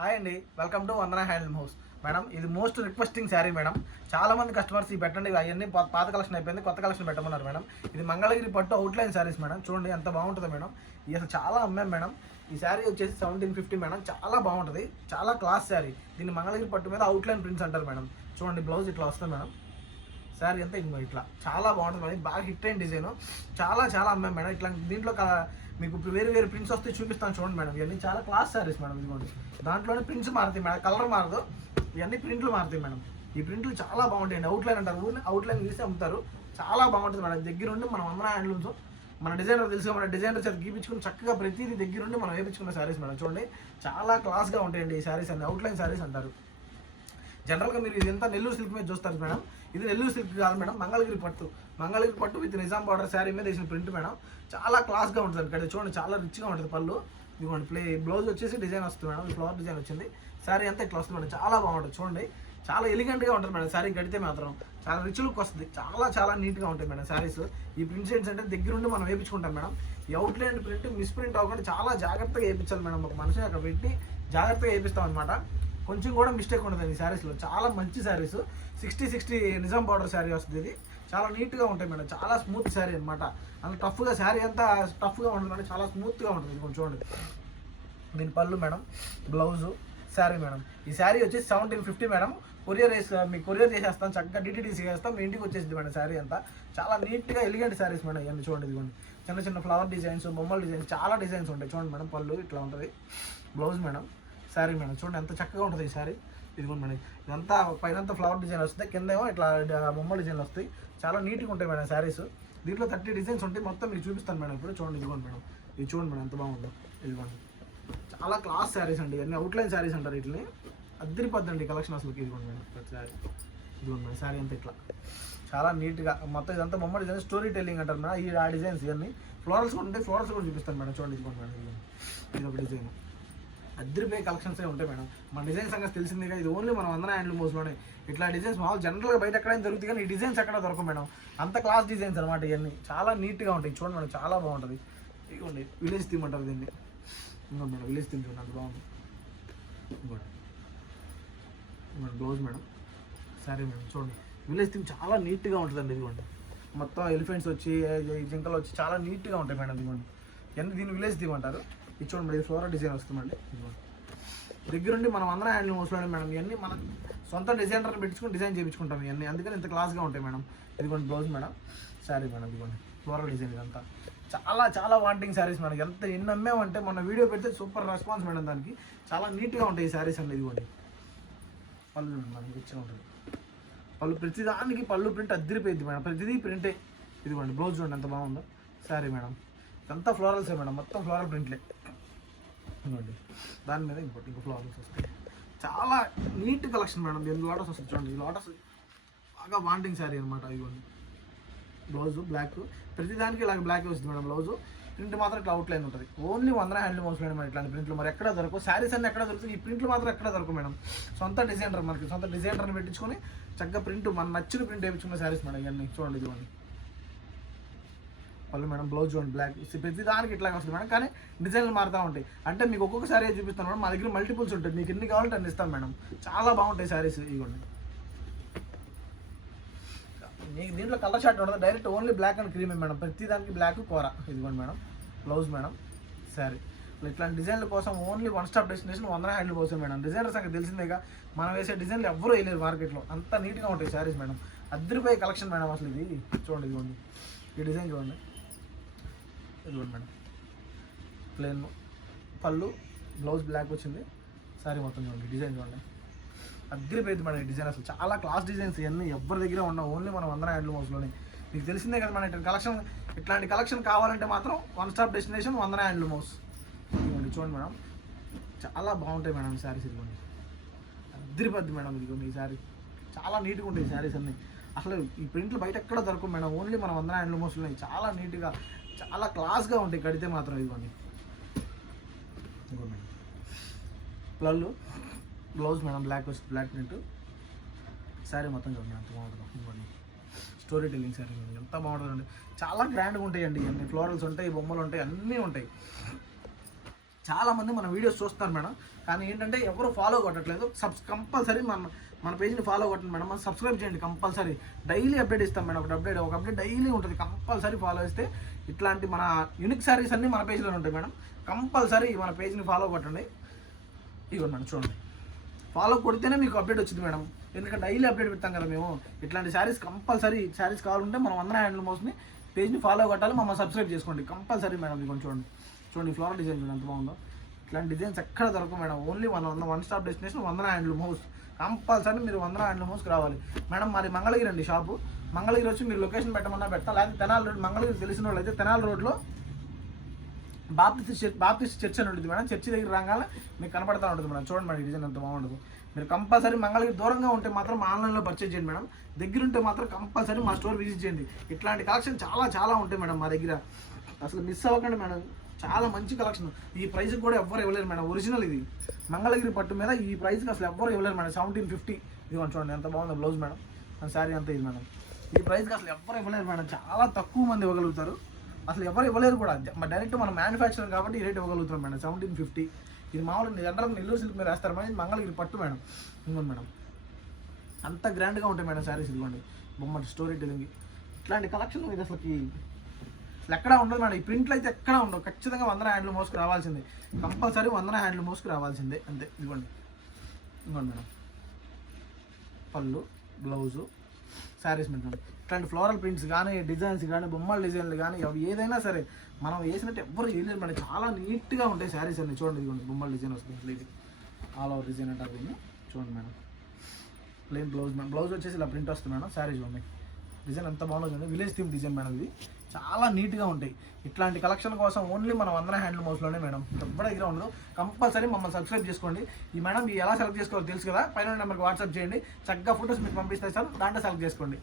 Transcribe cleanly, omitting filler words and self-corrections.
Hi అండి, welcome to Vandana handloom house. Madam, ఇది most requesting sari madam. చాలా మంది కస్టమర్స్ ఈ పెట్టండి, అవన్నీ పాత కలెక్షన్ అయిపోయింది, కొత్త కలెక్షన్ పెట్టమన్నారు మేడం. ఇది మంగళగిరి పట్టు అవుట్లైన్ శారీస్ మేడం. చూడండి ఎంత బాగుంటుంది మేడం. ఇది అసలు చాలా అమ్మాం మేడం. ఈ శారీ వచ్చేసి 1750 మేడం. చాలా బాగుంటుంది, చాలా క్లాస్ శారీ. దీన్ని మంగళగిరి పట్టు మీద అవుట్లైన్ ప్రింట్స్ అంటారు మేడం. చూడండి బ్లౌజ్ ఇట్లా వస్తుంది మేడం. శారీ అంతా ఇంకో ఇట్లా చాలా బాగుంటుంది మేడం. బాగా హిట్ అయిన డిజైన్, చాలా అమ్మాం మేడం. ఇట్లా దీంట్లో మీకు వేరు వేరు ప్రింట్స్ వస్తే చూపిస్తాను చూడండి మేడం. ఇవన్నీ చాలా క్లాస్ శారీస్ మేడం. ఇదిగోండి, దాంట్లోనే ప్రింట్స్ మారుతాయి మేడం, కలర్ మారదు. ఇవన్నీ ప్రింట్లు మారుతాయి మేడం. ఈ ప్రింట్లు చాలా బాగుంటాయండి. అవుట్లైన్ అంటారు, ఊరిని అవుట్లైన్ తీసి అమ్ముతారు. చాలా బాగుంటుంది మేడం. దగ్గరుండి మనం వందన హ్యాండ్లూమ్స్ మన డిజైనర్ తెలుసు, మన డిజైనర్ చేత గీపించుకుని చక్కగా ప్రతిదీ దగ్గరుండి మనం వేయించుకున్న శారీస్ మేడం. చూడండి చాలా క్లాస్గా ఉంటాయండి ఈ శారీస్ అన్ని. అవుట్లైన్ శారీస్ అంటారు. జనరల్గా మీరు ఇది ఎంత నెల్లూరు సిల్క్ మీద చూస్తారు మేడం. ఇది నెల్లూరు సిల్క్ కాదు మేడం, మంగళగిరి పట్టు విత్ నిజాం బార్డర్ శారీ మీద వేసిన ప్రింట్ మేడం. చాలా క్లాస్గా ఉంటుంది అండి. చూడండి చాలా రిచ్గా ఉంటుంది పళ్ళు. ఇదిగోండి బ్లౌజ్ వచ్చేసి డిజైన్ వస్తుంది మేడం. ఫ్లవర్ డిజైన్ వచ్చింది. శారీ అంతా ఇట్లా వస్తుంది మేడం. చాలా బాగుంటుంది చూడండి. చాలా ఎలిగెంట్గా ఉంటుంది మేడం. శారీ కడితే మాత్రం చాలా రిచ్ లుక్ వస్తుంది. చాలా నీట్గా ఉంటాయి మేడం శారీస్. ఈ ప్రింట్స్ ఏంటంటే దగ్గరుండి మనం వేయించుకుంటాం మేడం. ఈ అవుట్లైన్ ప్రింట్ మిస్ప్రింట్ అవ్వకుండా చాలా జాగ్రత్తగా వేయించాలి మేడం. ఒక మనిషిని అక్కడ పెట్టి జాగ్రత్తగా వేయిస్తాం అనమాట. కొంచెం కూడా మిస్టేక్ ఉండదు ఈ శారీస్లో. చాలా మంచి శారీస్. 60 నిజాం బార్డర్ శారీ వస్తుంది. ఇది చాలా నీట్గా ఉంటాయి మేడం. చాలా స్మూత్ శారీ అనమాట. అంత టఫ్గా శారీ అంతా టఫ్గా ఉంటుంది మేడం. చాలా స్మూత్గా ఉంటుంది. ఇది కొంచెం చూడండి. దీని పళ్ళు మేడం, బ్లౌజు, శారీ మేడం. ఈ శారీ వచ్చి 1750 మేడం. మీకు కొరియర్ చేసేస్తాం, చక్కగా డిటీడీసీ చేస్తాం, మీ ఇంటికి వచ్చేసింది మేడం. శారీ అంతా చాలా నీట్గా ఎలిగెంట్ శారీస్ మేడం. ఇవన్నీ చూడండి. ఇదిగోండి చిన్న ఫ్లవర్ డిజైన్స్, బొమ్మల డిజైన్స్, చాలా డిజైన్స్ ఉంటాయి చూడండి మేడం. పళ్ళు ఇట్లా ఉంటుంది. Blouse madam, sari madam. చూడండి ఎంత చక్కగా ఉంటుంది ఈ శారీ. ఇదిగోండి మేడం. ఇదంతా పైనంతా ఫ్లవర్ డిజైన్ వస్తుంది, కిందేమో ఇట్లా బొమ్మల డిజైన్లు వస్తాయి. చాలా నీట్గా ఉంటాయి మేడం శారీస్. దీంట్లో 30 డిజైన్స్ ఉంటాయి. మొత్తం మీకు చూపిస్తాను మేడం ఇప్పుడు. చూడండి ఇదిగోండి మేడం. ఇది చూడండి మేడం ఎంత బాగుందో. ఇదిగోండి చాలా క్లాస్ శారీస్ అండి. ఇవన్నీ అవుట్లైన్ శారీస్ అంటారు వీటిని. అద్దరిపోద్దండి కలెక్షన్ అసలు. ఇదిగోండి మేడం ప్రతి శారీ. ఇదిగోండి మేడం శారీ అంతా ఇట్లా చాలా నీట్గా మొత్తం ఇదంతా బొమ్మ డిజైన్, స్టోరీ టెల్లింగ్ అంటారు మేడం. ఆ డిజైన్స్ ఇవన్నీ ఫ్లోరల్స్ కూడా ఉంటాయి. ఫ్లోరల్స్ కూడా చూపిస్తాను మేడం. చూడండి ఇదిగోండి మేడం. ఇది ఒక డిజైన్. అద్దరిపోయే కలెక్షన్సే ఉంటాయి మేడం. మన డిజైన్ సంగతి తెలిసిందిగా. ఇది ఓన్లీ మన వందన హ్యాండ్లూమ్ హౌస్లోనే ఇట్లా డిజైన్స్ మామూలు జనరల్గా బయట ఎక్కడైనా దొరుకుతుంది, కానీ ఈ డిజైన్స్ ఎక్కడ దొరకవు మేడం. అంత క్లాస్ డిజైన్స్ అనమాట ఇవన్నీ. చాలా నీట్గా ఉంటాయి చూడండి మేడం. చాలా బాగుంటుంది. ఇదిగోండి విలేజ్ థీమ్ అంటారు దీన్ని. ఇంకోటి మేడం విలేజ్ థీమ్ చూడండి అంత బాగుంది. ఇంకోటి బ్లౌజ్ మేడం, శారీ మేడం. చూడండి విలేజ్ థీమ్ చాలా నీట్గా ఉంటుందండి. ఇదిగోండి మొత్తం ఎలిఫెంట్స్ వచ్చి, జింకలు వచ్చి చాలా నీట్గా ఉంటాయి మేడం. ఇదిగోండి దీన్ని విలేజ్ థీమ్ అంటారు. ఇది చూడండి మేడం. ఫ్లోరల్ డిజైన్ వస్తుందండి. దగ్గరుండి మనం అందరం హ్యాండ్లూమ్ హౌస్లోనే మేడం. ఇవన్నీ మనం సొంత డిజైనర్ని పెట్టుకుని డిజైన్ చేయించుకుంటాం ఇవన్నీ. అందుకని ఇంత క్లాస్గా ఉంటాయి మేడం. ఇదిగోండి బ్లౌజ్ మేడం, శారీ మేడం. ఇదిగోండి ఫ్లోరల్ డిజైన్. ఇదంతా చాలా వాంటింగ్ శారీస్ మేడం. ఎన్ని అమ్మామంటే మొన్న వీడియో పెడితే సూపర్ రెస్పాన్స్ మేడం. దానికి చాలా నీట్గా ఉంటాయి ఈ శారీస్ అండి. ఇదిగోండి పళ్ళు చూడండి మేడం, రిచ్గా ఉంటుంది పళ్ళు. ప్రతిదానికి పళ్ళు ప్రింట్ అద్దరిపోయింది మేడం. ప్రతిదీ ప్రింటే. ఇదిగోండి బ్లౌజ్ చూడండి ఎంత బాగుందో. శారీ మేడం. ఇదంతా ఫ్లోరల్సే మేడం. మొత్తం ఫ్లోరల్ ప్రింట్లే. ఇదిగోండి దాని మీద ఇంకో ఫ్లవర్స్ వస్తాయి. చాలా నీట్ కలెక్షన్ మేడం. దీని లోటస్ వస్తుంది చూడండి. ఈ లోటస్ బాగా వాంటింగ్ శారీ అనమాట. ఇదిగోండి బ్లౌజు బ్లాక్. ప్రతిదానికి ఇలాగ బ్లాక్ వస్తుంది మేడం. బ్లౌజు ప్రింట్ మాత్రం ఇట్లా అవుట్లైన్ ఉంటుంది. ఓన్లీ వందన హ్యాండ్లూమ్ హౌస్ మేడం. ఇట్లాంటి ప్రింట్లు మరి ఎక్కడ దొరకవు. శారీస్ అన్నీ ఎక్కడ దొరుకుతాయి, ఈ ప్రింట్లు మాత్రం ఎక్కడ దొరకవు మేడం. సొంత డిజైనర్, మనకి సొంత డిజైనర్ని పెట్టించుకొని చక్కగా ప్రింట్ మన నచ్చిన ప్రింట్ వేయించుకున్న శారీస్ మేడం ఇవన్నీ. చూడండి ఇదిగోండి పళ్ళు మేడం, బ్లౌజ్ చూడండి బ్లాక్. ప్రతి దానికి ఇట్లాగే వస్తుంది మేడం, కానీ డిజైన్లు మారుతూ ఉంటాయి. అంటే మీకు ఒక్కొక్కసారి చూపిస్తాను మేడం. మా దగ్గర మల్టిపుల్స్ ఉంటాయి. మీకు ఎన్ని కావాలంటే అన్ని ఇస్తాం మేడం. చాలా బాగుంటాయి శారీస్. ఇవ్వండి మీకు దీంట్లో కలర్ షార్ట్ ఉండదు. డైరెక్ట్ ఓన్లీ బ్లాక్ అండ్ క్రీమే మేడం. ప్రతి దానికి బ్లాక్ కూర. ఇదిగోండి మేడం బ్లౌజ్ మేడం, శారీ. ఇట్లాంటి డిజైన్ల కోసం only one stop destination Vandana handloom house madam. Designer సంగతి తెలిసిందేగా. మనం వేసే డిజైన్లు ఎవరు వేయలేరు మార్కెట్లో. అంత నీట్గా ఉంటాయి శారీస్ మేడం. అద్దరిపోయే కలెక్షన్ మేడం అసలు ఇది. చూడండి ఇదిగోండి ఈ డిజైన్ చూడండి. ఇదిగోండి మేడం ప్లెయిన్ పళ్ళు, బ్లౌజ్ బ్లాక్ వచ్చింది, శారీ మొత్తం చూడండి. డిజైన్ చూడండి అద్దరిపోయింది మేడం. ఈ డిజైన్ అసలు చాలా క్లాస్ డిజైన్స్. ఇవన్నీ ఎవరి దగ్గర ఉండవు. ఓన్లీ మన వందన హ్యాండ్లూమ్ హౌస్లోనే. మీకు తెలిసిందే కదా మన ఇట్లాంటి కలెక్షన్ కావాలంటే మాత్రం one stop destination Vandana handloom house. ఇదిగోండి చూడండి మేడం. చాలా బాగుంటాయి మేడం శారీస్. ఇదిగోండి అద్దరిపోద్ది మేడం. ఇదిగోండి ఈ శారీ చాలా నీట్గా ఉంటాయి శారీస్ అన్నీ. అసలు ఈ ప్రింట్లు బయట ఎక్కడ దొరకవు మేడం. ఓన్లీ మన వందన హ్యాండ్లూమ్ హౌస్లో చాలా నీట్గా చాలా క్లాస్గా ఉంటాయి కడితే మాత్రం. ఇదిగోండి ఇంకోండి పళ్ళు, బ్లౌజ్ మేడం బ్లాక్ వస్తుంది, బ్లాక్ ప్రింట్, శారీ మొత్తం చూడండి ఎంత బాగుంటుందో. ఇవ్వండి స్టోరీ టెల్లింగ్ శారీ ఎంత బాగుంటుందండి. చాలా గ్రాండ్గా ఉంటాయండి. ఇవన్నీ ఫ్లోరల్స్ ఉంటాయి, బొమ్మలు ఉంటాయి, అన్నీ ఉంటాయి. చాలామంది మన వీడియోస్ చూస్తారు మేడం, కానీ ఏంటంటే ఎవరు ఫాలో కొట్టట్లేదు. కంపల్సరీ మన పేజ్ని ఫాలో కొట్టండి మేడం, మనం సబ్స్క్రైబ్ చేయండి కంపల్సరీ. డైలీ అప్డేట్ ఇస్తాం మేడం, ఒక అప్డేట్ డైలీ ఉంటుంది. కంపల్సరీ ఫాలో చేస్తే ఇట్లాంటి మన యూనిక్ శారీస్ అన్నీ మన పేజ్లోనే ఉంటాయి మేడం. కంపల్సరీ మన పేజ్ని ఫాలో కొట్టండి. ఇవ్వండి మేడం, చూడండి, ఫాలో కొడితేనే మీకు అప్డేట్ వచ్చింది మేడం, ఎందుకంటే డైలీ అప్డేట్ పెడతాం కదా మేము. ఇట్లాంటి శారీస్ కంపల్సరీ శారీస్ కావాలంటే మనం వందన హ్యాండ్లూమ్ హౌస్ని పేజ్ని ఫాలో కొట్టాలి, మమ్మల్ని సబ్స్క్రైబ్ చేసుకోండి కంపల్సరీ మేడం. ఇది కొంచెం చూడండి ఫ్లోరల్ డిజైన్ చూడండి ఎంత బాగుందో. ఇట్లాంటి డిజైన్స్ ఎక్కడ దొరకవు madam, only one stop destination Vandana handloom house. Compulsory మీరు వందన హ్యాండ్లూమ్ హౌస్కి రావాలి మేడం. మరి మంగళగిరి అండి షాపు. మంగళగిరి వచ్చి మీరు లొకేషన్ పెట్టమన్నా పెట్టాలి, లేకపోతే తెనాలి రోడ్, మంగళగిరి తెలిసిన వాళ్ళు అయితే తెనాలి రోడ్లో బాప్టిస్ట్ చర్చ్ అని ఉంటుంది మేడం. చర్చి దగ్గర రాగానే మీకు కనపడతా ఉంటుంది మేడం. చూడండి మేడం, డిజైన్ ఎంత బాగుంటుంది. మీరు కంపల్సరీ మంగళగిరి దూరంగా ఉంటే మాత్రం ఆన్లైన్లో పర్చేజ్ చేయండి మేడం, దగ్గర ఉంటే మాత్రం కంపల్సరీ మా స్టోర్ విజిట్ చేయండి. ఇట్లాంటి కలెక్షన్ చాలా ఉంటాయి మేడం మా దగ్గర, అసలు మిస్ అవ్వకండి మేడం. చాలా మంచి కలెక్షన్, ఈ ప్రైస్కి కూడా ఎవ్వరు ఇవ్వలేరు మేడం. ఒరిజినల్ ఇది మంగళగిరి పట్టు మీద ఈ ప్రైస్కి అసలు ఎవ్వరు ఇవ్వలేరు మేడం. 1750 ఇది చూడండి ఎంత బాగుందో బ్లౌజ్ మేడం, శారీ అంతా ఇది మేడం. ఈ ప్రైస్కి అసలు ఎవ్వరు ఇవ్వలేరు మేడం, చాలా తక్కువ మంది ఇవ్వగలుగుతారు, అసలు ఎవరు ఇవ్వలేరు కూడా. డైరెక్ట్ మనం మ్యానుఫ్యాక్చర్ కాబట్టి ఈ రేట్ ఇవ్వగలుగుతాం మేడం. 1750 ఇది మామూలుగా జనరల్ నెల్లూరు సిల్క్ మీరు వేస్తారు మేడం, ఇది మంగళగిరి పట్టు మేడం. ఇంకోండి మేడం, అంత గ్రాండ్గా ఉంటాయి మేడం శారీస్. ఇదిగోండి బొమ్మటి స్టోరీ టెలింగ్, ఇట్లాంటి కలెక్షన్ ఇది అసలుకి ఎక్కడా ఉండదు మేడం. ఈ ప్రింట్లు అయితే ఎక్కడా ఉండవు. ఖచ్చితంగా వందన హ్యాండ్లూమ్ హౌస్కి రావాల్సిందే, కంపల్సరీ వందన హ్యాండ్లూమ్ హౌస్కి రావాల్సిందే అంతే. ఇదిగోండి మేడం, పళ్ళు బ్లౌజు శారీస్ మేడం. ఇట్లాంటి ఫ్లోరల్ ప్రింట్స్ కానీ డిజైన్స్ కానీ బొమ్మల డిజైన్లు కానీ అవి ఏదైనా సరే మనం వేసినట్టు ఎవ్వరు చేయలేరు మేడం. చాలా నీట్గా ఉంటాయి శారీస్ అన్ని. చూడండి ఇదిగోండి బొమ్మల డిజైన్ వస్తుంది, ఇది ఆల్ ఓవర్ డిజైన్ అంటారు దీన్ని. చూడండి madam, plain blouse madam. Blouse వచ్చేసి ఇలా ప్రింట్ వస్తుంది మేడం. శారీ చూడండి డిజైన్ ఎంత బాగుందో చూడండి, విలేజ్ థీమ్ డిజైన్ మేడం. ఇది చాలా నీట్గా ఉంటాయి. ఇట్లాంటి కలెక్షన్ కోసం ఓన్లీ మన వందన హ్యాండ్లూమ్ హౌస్లోనే మేడం, ఎవ్వరి దగ్గర ఉండదు. కంపల్సరీ మమ్మల్ని సబ్స్క్రైబ్ చేసుకోండి. ఈ మేడం ఎలా సెలెక్ట్ చేసుకోవాలో తెలుసు కదా, పైన నెంబర్కి వాట్సాప్ చేయండి, చక్కగా ఫొటోస్ మీకు పంపిస్తే సార్, దాంట్లో సెలెక్ట్ చేసుకోండి.